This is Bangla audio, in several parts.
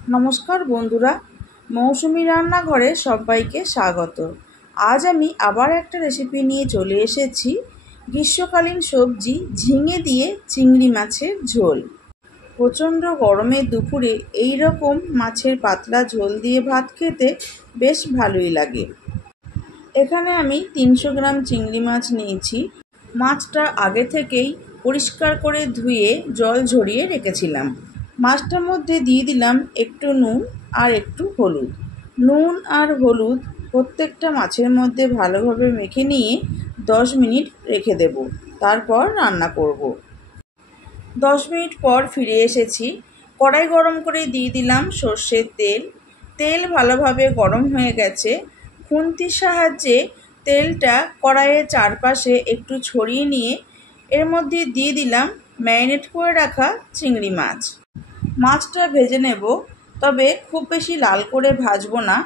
নমস্কার বন্ধুরা, মৌসুমি রান্নাঘরে সবাইকে স্বাগত। আজ আমি আবার একটা রেসিপি নিয়ে চলে এসেছি। গ্রীষ্মকালীন সবজি ঝিঙে দিয়ে চিংড়ি মাছের ঝোল। প্রচণ্ড গরমের দুপুরে এই রকম মাছের পাতলা ঝোল দিয়ে ভাত খেতে বেশ ভালোই লাগে। এখানে আমি 300 গ্রাম চিংড়ি মাছ নিয়েছি। মাছটা আগে থেকেই পরিষ্কার করে ধুয়ে জল ঝরিয়ে রেখেছিলাম। মাছটার মধ্যে দিয়ে দিলাম একটু নুন আর একটু হলুদ। নুন আর হলুদ প্রত্যেকটা মাছের মধ্যে ভালোভাবে মেখে নিয়ে 10 মিনিট রেখে দেব, তারপর রান্না করব। 10 মিনিট পর ফিরে এসেছি। কড়াই গরম করে দিয়ে দিলাম সর্ষের তেল। তেল ভালোভাবে গরম হয়ে গেছে। খুন্তির সাহায্যে তেলটা কড়াইয়ের চারপাশে একটু ছড়িয়ে নিয়ে এর মধ্যে দিয়ে দিলাম ম্যারিনেট করে রাখা চিংড়ি মাছ। মাছটা ভেজে নেব, তবে খুব বেশি লাল করে ভাজবো না।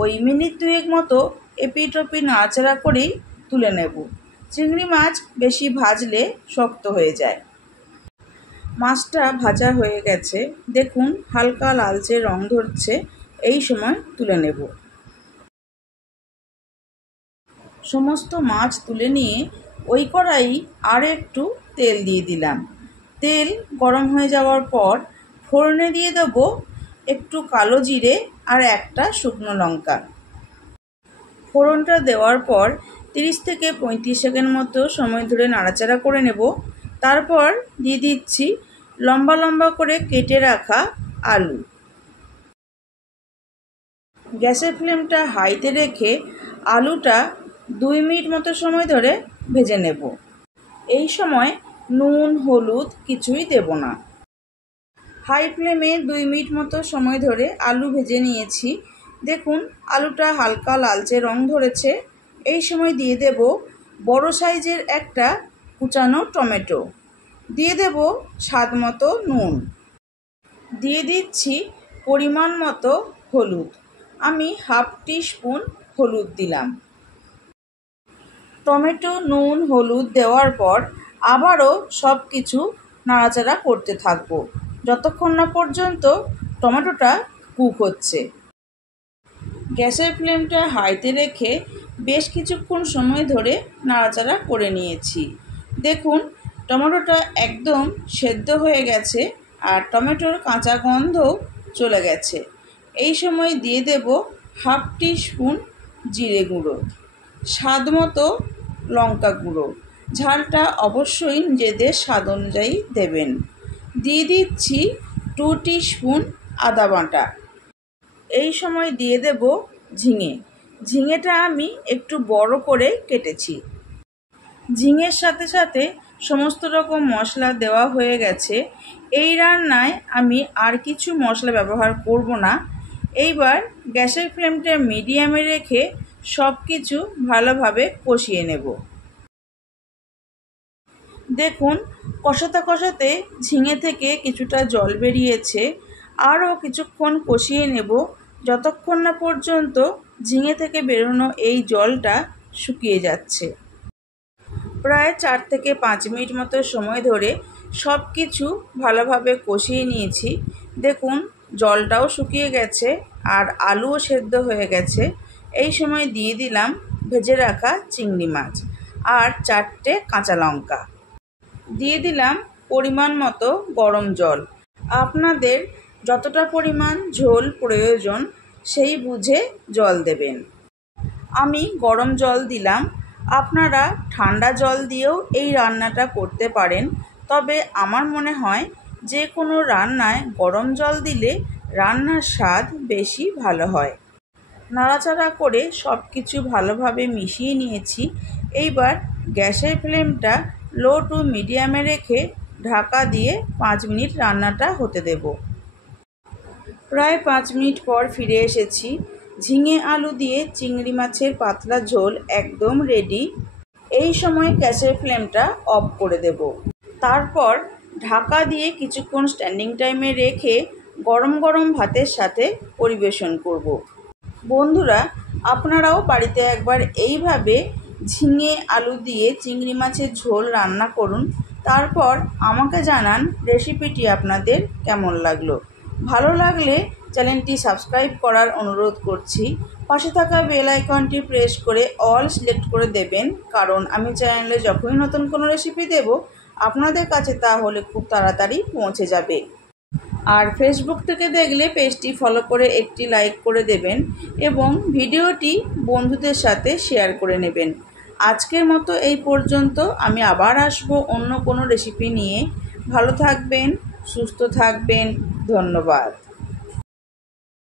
ওই মিনিট 2 মতো এপিট ওপিট নাড়াচাড়া করেই তুলে নেব। চিংড়ি মাছ বেশি ভাজলে শক্ত হয়ে যায়। মাছটা ভাজা হয়ে গেছে, দেখুন হালকা লালচে রং ধরছে। এই সময় তুলে নেব। সমস্ত মাছ তুলে নিয়ে ওই কড়াই আর একটু তেল দিয়ে দিলাম। তেল গরম হয়ে যাওয়ার পর ফোড়নে দিয়ে দেব একটু কালো জিরে আর একটা শুকনো লঙ্কা। ফোড়নটা দেওয়ার পর 30 থেকে 35 সেকেন্ড মতো সময় ধরে নাড়াচাড়া করে নেব। তারপর দিয়ে দিচ্ছি লম্বা লম্বা করে কেটে রাখা আলু। গ্যাসের ফ্লেমটা হাইতে রেখে আলুটা 2 মিনিট মতো সময় ধরে ভেজে নেব। এই সময় নুন হলুদ কিছুই দেব না। হাই ফ্লেমে 2 মিনিট মতো সময় ধরে আলু ভেজে নিয়েছি। দেখুন আলুটা হালকা লালচে রং ধরেছে। এই সময় দিয়ে দেব বড় সাইজের একটা কুচানো টমেটো। দিয়ে দেব স্বাদ মতো নুন। দিয়ে দিচ্ছি পরিমাণ মতো হলুদ। আমি হাফ টিস্পুন হলুদ দিলাম। টমেটো নুন হলুদ দেওয়ার পর আবারও সব কিছু নাড়াচাড়া করতে থাকবো যতক্ষণ না পর্যন্ত টমেটোটা কুক হচ্ছে। গ্যাসের ফ্লেমটা হাইতে রেখে বেশ কিছুক্ষণ সময় ধরে নাড়াচাড়া করে নিয়েছি। দেখুন টমেটোটা একদম সেদ্ধ হয়ে গেছে আর টমেটোর কাঁচা গন্ধও চলে গেছে। এই সময় দিয়ে দেব হাফ টিস্পুন জিরে গুঁড়ো, স্বাদ মতো লঙ্কা গুঁড়ো। ঝালটা অবশ্যই নিজেদের স্বাদ অনুযায়ী দেবেন। দিয়ে দিচ্ছি 2 টিস্পুন আদা বাটা। এই সময় দিয়ে দেব ঝিঙে। ঝিঙেটা আমি একটু বড় করে কেটেছি। ঝিঙের সাথে সাথে সমস্ত রকম মশলা দেওয়া হয়ে গেছে। এই রান্নায় আমি আর কিছু মশলা ব্যবহার করব না। এইবার গ্যাসের ফ্লেমটা মিডিয়ামে রেখে সব কিছু ভালোভাবে কষিয়ে নেব। দেখুন কষাতে কষাতে ঝিঙে থেকে কিছুটা জল বেরিয়েছে। আরও কিছুক্ষণ কষিয়ে নেব যতক্ষণ না পর্যন্ত ঝিঙে থেকে বেরোনো এই জলটা শুকিয়ে যাচ্ছে। প্রায় 4 থেকে 5 মিনিট মতো সময় ধরে সব কিছু ভালোভাবে কষিয়ে নিয়েছি। দেখুন জলটাও শুকিয়ে গেছে আর আলুও সেদ্ধ হয়ে গেছে। এই সময় দিয়ে দিলাম ভেজে রাখা চিংড়ি মাছ আর 4টে কাঁচা লঙ্কা। দিয়ে দিলাম পরিমাণ মতো গরম জল। আপনাদের যতটা পরিমাণ ঝোল প্রয়োজন সেই বুঝে জল দেবেন। আমি গরম জল দিলাম। আপনারা ঠান্ডা জল দিয়েও এই রান্নাটা করতে পারেন, তবে আমার মনে হয় যে কোনো রান্নায় গরম জল দিলে রান্নার স্বাদ বেশি ভালো হয়। নাড়াচাড়া করে সব কিছু ভালোভাবে মিশিয়ে নিয়েছি। এইবার গ্যাসের ফ্লেমটা লো টু মিডিয়ামে রেখে ঢাকা দিয়ে 5 মিনিট রান্নাটা হতে দেব। প্রায় 5 মিনিট পর ফিরে এসেছি। ঝিঙে আলু দিয়ে চিংড়ি মাছের পাতলা ঝোল একদম রেডি। এই সময় গ্যাসের ফ্লেমটা অফ করে দেব। তারপর ঢাকা দিয়ে কিছুক্ষণ স্ট্যান্ডিং টাইমে রেখে গরম গরম ভাতের সাথে পরিবেশন করব। বন্ধুরা, আপনারাও বাড়িতে একবার এইভাবে ঝিঙে আলু দিয়ে চিংড়ি মাছের ঝোল রান্না করুন। তারপর আমাকে জানান রেসিপিটি আপনাদের কেমন লাগলো। ভালো লাগলে চ্যানেলটি সাবস্ক্রাইব করার অনুরোধ করছি। পাশে থাকা বেল আইকনটি প্রেস করে অল সিলেক্ট করে দেবেন, কারণ আমি চ্যানেলে যখনই নতুন কোনো রেসিপি দেব আপনাদের কাছে তাহলে খুব তাড়াতাড়ি পৌঁছে যাবে। আর ফেসবুক থেকে দেখলে পেজটি ফলো করে একটি লাইক করে দেবেন এবং ভিডিওটি বন্ধুদের সাথে শেয়ার করে নেবেন। আজকের মতো এই পর্যন্ত। আমি আবার আসবো অন্য কোনো রেসিপি নিয়ে। ভালো থাকবেন, সুস্থ থাকবেন। ধন্যবাদ।